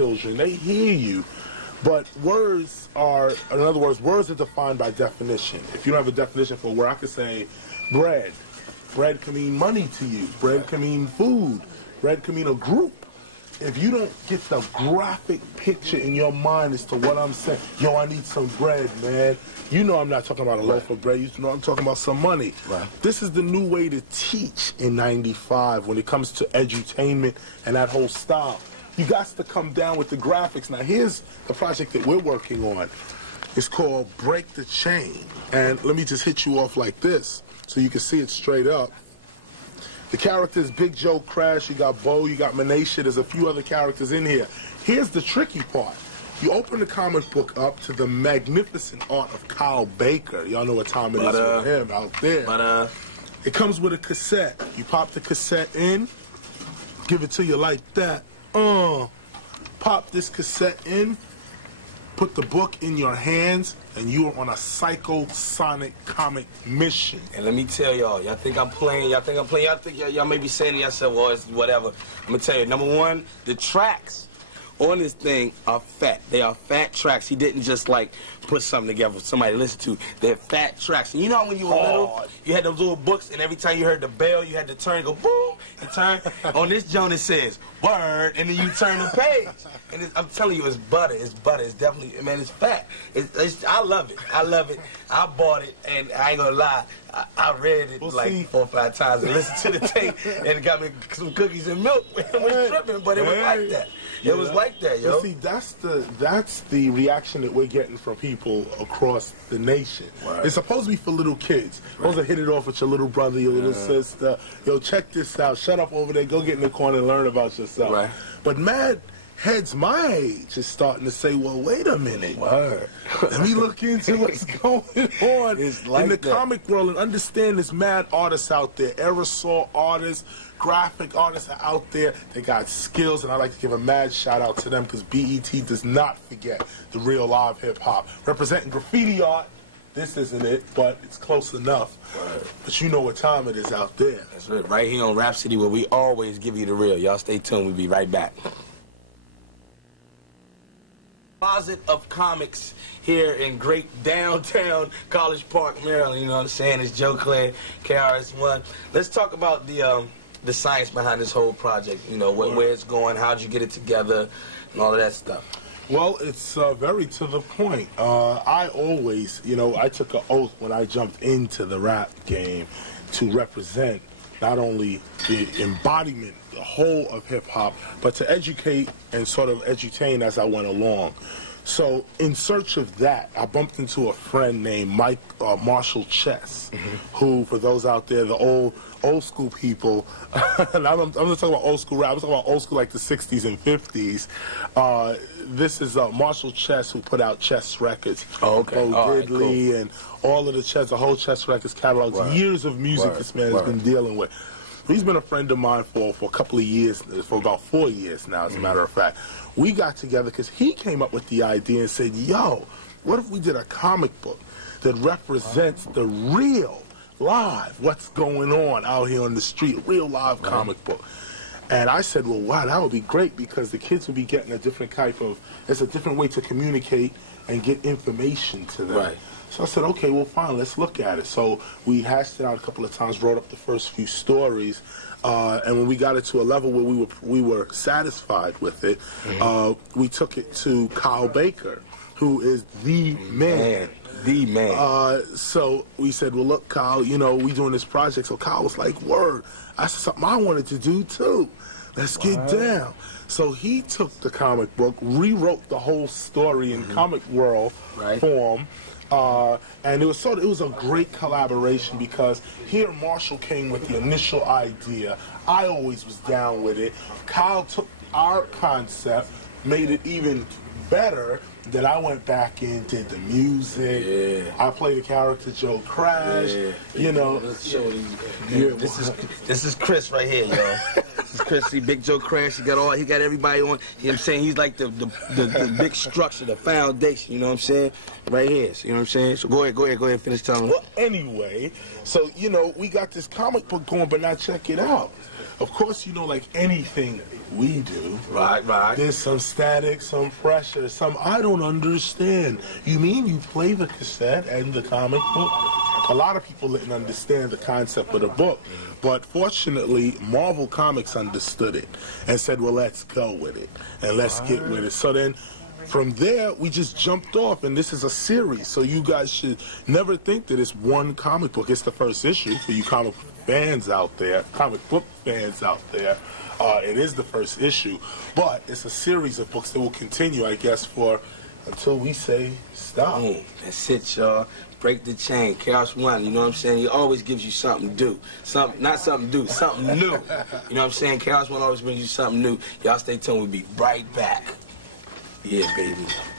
children. They hear you. But words are, in other words, words are defined by definition. If you don't have a definition for a word, I could say bread. Bread can mean money to you. Bread can mean food. Bread can mean a group. If you don't get the graphic picture in your mind as to what I'm saying, yo, I need some bread, man. You know I'm not talking about a loaf of bread. You know I'm talking about some money. Right. This is the new way to teach in '95 when it comes to edutainment and that whole style. You got to come down with the graphics. Now, here's the project that we're working on. It's called Break the Chain. And let me just hit you off like this so you can see it straight up. The characters, Big Joe Crash, you got Bo, you got Menasha, there's a few other characters in here. Here's the tricky part. You open the comic book up to the magnificent art of Kyle Baker. Y'all know what time it is with him out there. It comes with a cassette. You pop the cassette in, give it to you like that. Pop this cassette in, put the book in your hands, and you are on a psychosonic comic mission. And let me tell y'all, y'all think I'm playing, y'all think y'all may be saying to yourself, well, it's whatever. I'm gonna tell you, number one, the tracks on this thing are fat. They are fat tracks. He didn't just like put something together for somebody to listen to. They're fat tracks. And you know when you were little, you had those little books, and every time you heard the bell, you had to turn and go boom, and turn. On this joint, it says word, and then you turn the page. And I'm telling you, it's butter. It's butter. It's definitely, man, it's fat. I love it. I love it. I bought it, and I ain't gonna lie, I read it like 4 or 5 times and listened to the tape, and it got me some cookies and milk. It was tripping, but it was like that. It was like that, yo. But see, that's the reaction that we're getting from people across the nation. Right. It's supposed to be for little kids. Supposed to hit it off with your little brother, your little sister. Yo, check this out. Shut up over there. Go get in the corner and learn about yourself. Right. But mad heads my age is starting to say, well, wait a minute. Word. Let me look into what's going on in the comic world and understand there's mad artists out there, aerosol artists, graphic artists are out there. They got skills, and I like to give a mad shout out to them because BET does not forget the real live hip-hop. Representing graffiti art, this isn't it, but it's close enough. Right. But you know what time it is out there. That's right, right here on Rap City where we always give you the real. Y'all stay tuned, we'll be right back. Closet of comics here in great downtown College Park, Maryland. You know what I'm saying? It's Joe Clay, KRS-One. Let's talk about the science behind this whole project. You know, where it's going, how'd you get it together, and all of that stuff. Well, it's very to the point. I always, you know, I took an oath when I jumped into the rap game to represent not only the embodiment, the whole of hip-hop, but to educate and sort of edutain as I went along. So in search of that, I bumped into a friend named Marshall Chess, who, for those out there, the old school people, and I'm not talking about old school rap, I'm talking about old school like the 60s and 50s. This is Marshall Chess, who put out Chess Records. Oh, okay. Bo Diddley and all of the Chess, the whole Chess Records catalogs, years of music this man has been dealing with. He's been a friend of mine for a couple of years, for about 4 years now, as a matter of fact. We got together because he came up with the idea and said, yo, what if we did a comic book that represents the real live, what's going on out here on the street, real live comic book. And I said, well, wow, that would be great because the kids would be getting a different type of, it's a different way to communicate and get information to them. Right. So I said, okay, well, fine, let's look at it. So we hashed it out a couple of times, wrote up the first few stories, and when we got it to a level where we were satisfied with it, we took it to Kyle Baker, who is the man. The man. So we said, well, look, Kyle, you know, we doing this project. So Kyle was like, word. I said, something I wanted to do, too. Let's get down. So he took the comic book, rewrote the whole story in comic world form, and it was a great collaboration because here Marshall came with the initial idea. I always was down with it. Kyle took our concept, made it even better. Then I went back in, did the music. I played the character Joe Crash. You know. This is Chris right here, y'all. This is Chris. See, Big Joe Crash. He got everybody on. You know what I'm saying? He's like the big structure, the foundation. You know what I'm saying? Right here. So, you know what I'm saying? So go ahead, finish telling me. Well, anyway, so you know we got this comic book going, but now check it out. of course, you know, like anything we do, Right. there's some static, some pressure, some I don't understand. You mean you play the cassette and the comic book? A lot of people didn't understand the concept of the book, but fortunately, Marvel Comics understood it and said, well, let's go with it, and let's get with it. So then, from there, we just jumped off, and this is a series, so you guys should never think that it's one comic book. It's the first issue for you comic fans out there, comic book fans out there. It is the first issue, but it's a series of books that will continue, I guess, for until we say stop. That's it, y'all. Break the chain. KRS-One, you know what I'm saying? He always gives you something to do. Not something to do, something new. You know what I'm saying? KRS-One always brings you something new. Y'all stay tuned. We'll be right back. Yeah, baby.